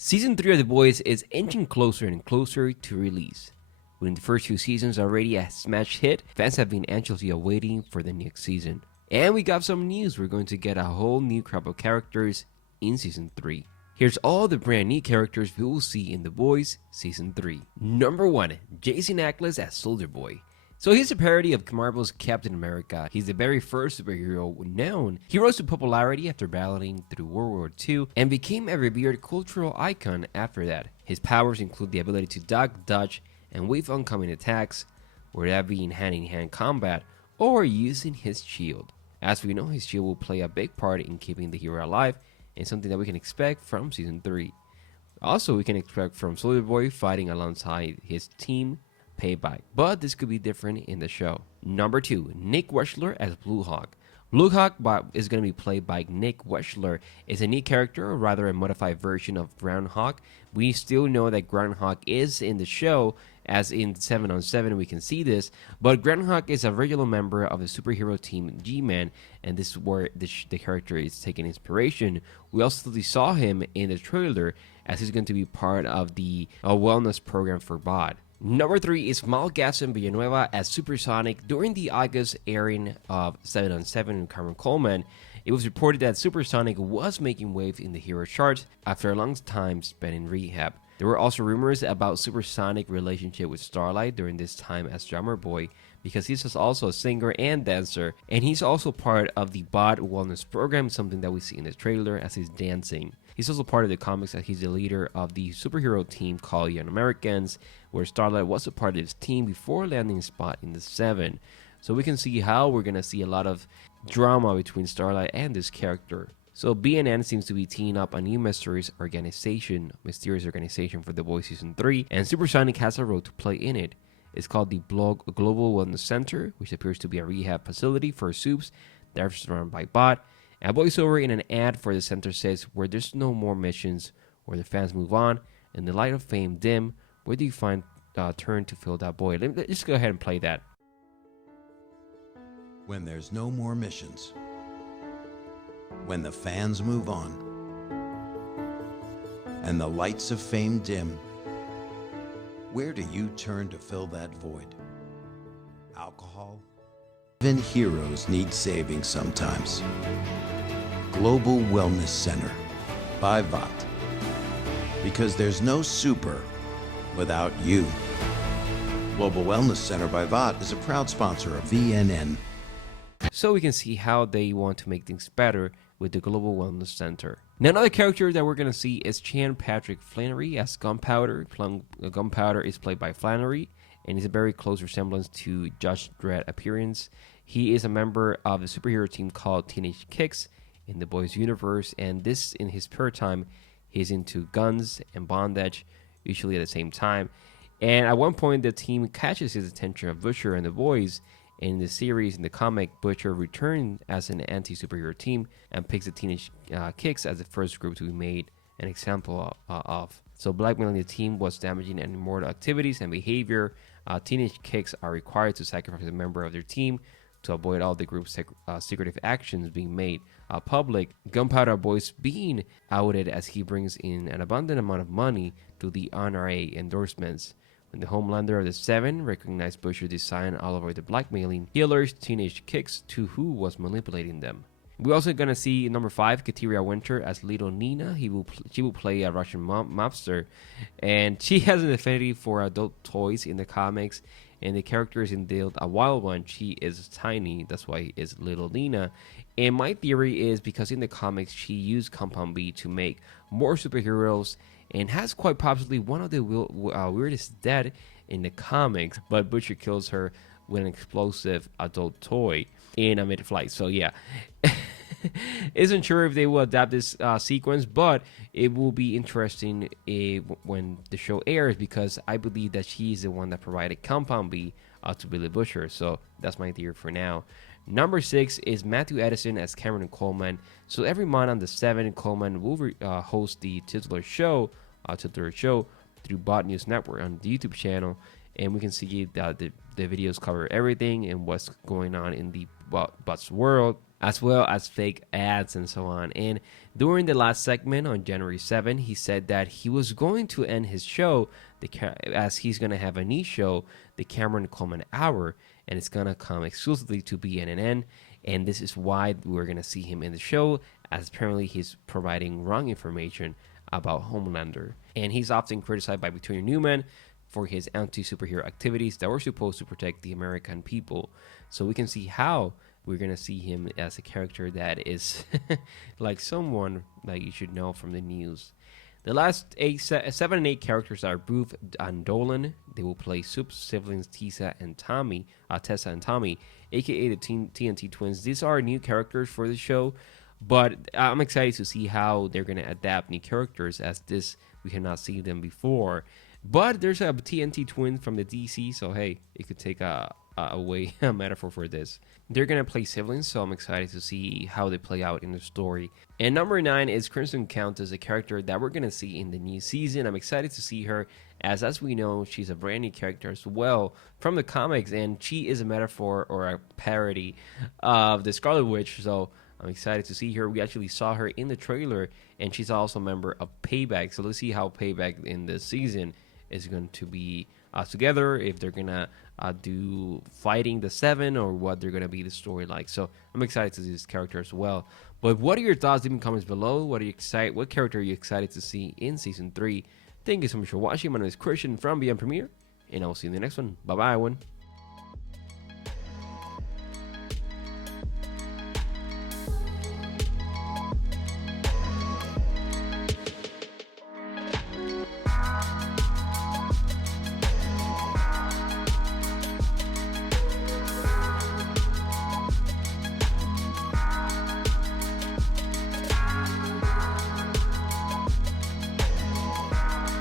Season 3 of The Boys is inching closer and closer to release. Within the first 2 seasons already a smash hit, fans have been anxiously awaiting for the next season. And we got some news, we're going to get a whole new crop of characters in Season 3. Here's all the brand new characters we will see in The Boys Season 3. Number 1, Jason Ackles as Soldier Boy. So he's a parody of Marvel's Captain America. He's the very first superhero known. He rose to popularity after battling through World War II and became a revered cultural icon after that. His powers include the ability to duck, dodge, and wave oncoming attacks, whether that be in hand-in-hand combat or using his shield. As we know, his shield will play a big part in keeping the hero alive and something that we can expect from Season 3. Also, we can expect from Soldier Boy fighting alongside his team Payback, but this could be different in the show. Number 2, Nick Wechsler as Blue Hawk. Blue Hawk is going to be played by Nick Wechsler. It's a new character, or rather a modified version of Groundhog. We still know that Groundhog is in the show, as in 7 on 7 we can see this, but Groundhog is a regular member of the superhero team G-Man, and this is where the character is taking inspiration. We also saw him in the trailer, as he's going to be part of the wellness program for BOD. Number 3 is Gaston Villanueva as Supersonic. During the August airing of 7 on 7 with Coleman, it was reported that Supersonic was making waves in the hero charts after a long time spent in rehab. There were also rumors about Supersonic relationship with Starlight during this time as drummer boy, because he's also a singer and dancer, and he's also part of the BOD wellness program, something that we see in the trailer as he's dancing. He's also part of the comics as he's the leader of the superhero team called Young Americans, where Starlight was a part of his team before landing his spot in the 7. So we can see how we're going to see a lot of drama between Starlight and this character. So BNN seems to be teeing up a new mysterious organization for The Boys Season 3, and Supersonic has a role to play in it. It's called the Global Wellness Center, which appears to be a rehab facility for supes that are run by BOD. A voiceover in an ad for the center says, "Where there's no more missions, where the fans move on, and the light of fame dim, where do you find turn to fill that void?" Let's just go ahead and play that. When there's no more missions, when the fans move on, and the lights of fame dim, where do you turn to fill that void? Alcohol? Even heroes need saving sometimes. Global Wellness Center by VOT. Because there's no super without you. Global Wellness Center by VOT is a proud sponsor of VNN. So we can see how they want to make things better with the Global Wellness Center. Now, another character that we're going to see is Chan Patrick Flanery as Gunpowder. Gunpowder is played by Flanery, and is a very close resemblance to Judge Dredd appearance. He is a member of the superhero team called Teenage Kicks in the Boys universe, and this, in his spare time, he's into guns and bondage, usually at the same time. And at one point, the team catches his attention of Butcher and the Boys. In the series, in the comic, Butcher returned as an anti-superhero team and picks the Teenage Kicks as the first group to be made an example of. So blackmailing the team was damaging and immoral activities and behavior. Teenage Kicks are required to sacrifice a member of their team to avoid all the group's secretive actions being made public. Gunpowder Boy's being outed as he brings in an abundant amount of money to the NRA endorsements. When the Homelander of the 7 recognized Butcher's design all over the blackmailing, he alerts Teenage Kicks to who was manipulating them. We're also going to see number 5, Katia Winter as Little Nina. She will play a Russian mobster, and she has an affinity for adult toys in the comics, and the character is indeed a wild one. She is tiny, that's why it's Little Nina. And my theory is because in the comics she used Compound B to make more superheroes, and has quite possibly one of the weirdest death in the comics, but Butcher kills her with an explosive adult toy in a mid-flight. So yeah, isn't sure if they will adapt this sequence, but it will be interesting when the show airs, because I believe that she's the one that provided Compound B to Billy Butcher. So that's my theory for now. Number 6 is Matthew Edison as Cameron Coleman. So every month on the 7th, Coleman will host the titular show through Bot News Network on the YouTube channel, and we can see that the videos cover everything and what's going on in the Bot's world. as well as fake ads and so on. And during the last segment on January 7th, he said that he was going to end his show as he's going to have a new show, the Cameron Coleman Hour, and it's going to come exclusively to BNN. And this is why we're going to see him in the show, as apparently he's providing wrong information about Homelander. And he's often criticized by Victoria Newman for his anti-superhero activities that were supposed to protect the American people. So we can see how we're going to see him as a character that is like someone that you should know from the news. The last 7 and 8 characters are Booth and Doolan. They will play Supe's siblings Tessa and Tommy, aka the TNT Twins. These are new characters for the show, but I'm excited to see how they're going to adapt new characters, as this we cannot see them before. But there's a TNT Twin from the DC, so hey, it could take a metaphor for this. They're gonna play siblings, so I'm excited to see how they play out in the story. And number 9 is Crimson Countess, a character that we're gonna see in the new season. I'm excited to see her, as we know, she's a brand new character as well from the comics, and she is a metaphor or a parody of the Scarlet Witch. So I'm excited to see her. We actually saw her in the trailer, and she's also a member of Payback. So let's see how Payback in this season is going to be together, if they're gonna do fighting the 7, or what they're gonna be the story like. So I'm excited to see this character as well. But what are your thoughts? Leave in comments below. What character are you excited to see in season 3? Thank you so much for watching. My name is Christian from Beyond Premiere, and I will see you in the next one. Bye bye, everyone.